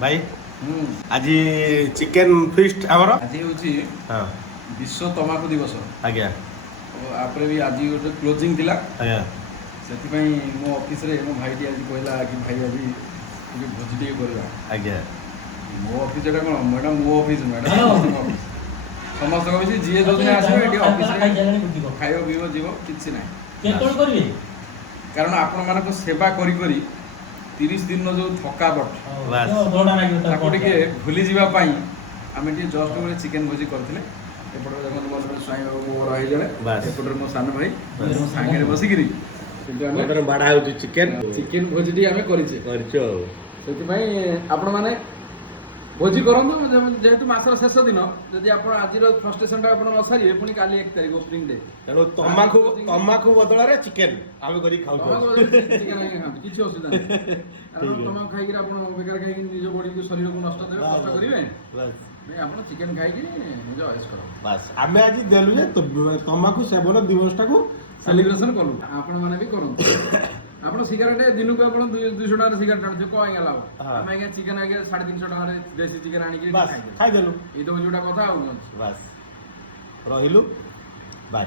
भाई आज chicken fist आमर आज हूँ हाँ विश्व तंबाकू दिवस आज्ञा आपरे भी आज गोटे क्लोजिंग थिला आज्ञा से मो ऑफिस रे मो भाई आज कहला कि भाई आज भोज टे करवा आज्ञा मो ऑफिस एटा कोन मैडम मो ऑफिस मैडम समस्त कहछि जीए जो दिन आसे एटी ऑफिस रे खाइबो पिबो जीवो किछि नै केतोल करबे कारण आपण मानको सेवा करी करी 30 दिन जो थकावट बस दोडा लागियो ताको टिके भूली जीवा पई आमे टी जस्ट गोटे चिकेन भोजी करथिले एपट देखो मोर स्वाई बाबू रही जले बस। एपट मो सान भाई मो सांगे बसी गिरी बर्तन बाड़ा होची चिकेन चिकेन भोजी टी आमे करिसे करछो सेति भाई आपण माने भोजी करंतु जेहेतु मासर शेष दिन जदि आपण आजिर फ्रस्ट्रेशन टा आपण न सारी पुनी काली 1 तारिख ओपनिंग डे तेणु तमाकू बदल रे चिकेन आमे करी खाउ କିଛି ଅସୁବିଧା ନାହିଁ କାରଣ ତମା ଖାଇକି ଆପଣ ବେକାର ଖାଇକି ନିଜ ବଡି କୁ ଶରୀର କୁ ନଷ୍ଟ ଦେବେ କଷ୍ଟ କରିବେ ନାଇଁ ଆପଣ ଚିକେନ ଖାଇକି ନିଜ ଅଏସ୍ କର बस आमे आज देलु जे तमाकू सेवन दिवस टाको सेलिब्रेशन करू आपण माने भी करू ଆପଣ ସିଗାରେଟ ଦିନକୁ ଆପଣ 200 ଟଙ୍କାର ସିଗାରେଟ ଆଣୁଛ କଣ ଆଜ୍ଞା ଲାଭ ଆମେ ଆଜ୍ଞା ଚିକେନ ଆଜ୍ଞା 350 ଟଙ୍କାରେ ଦେଶୀ ଚିକେନ ଆଣିକି बस खाइ देलु ଏଇ ତ ଯୋଉଟା କଥା ଆଉ बस रहिलु बाय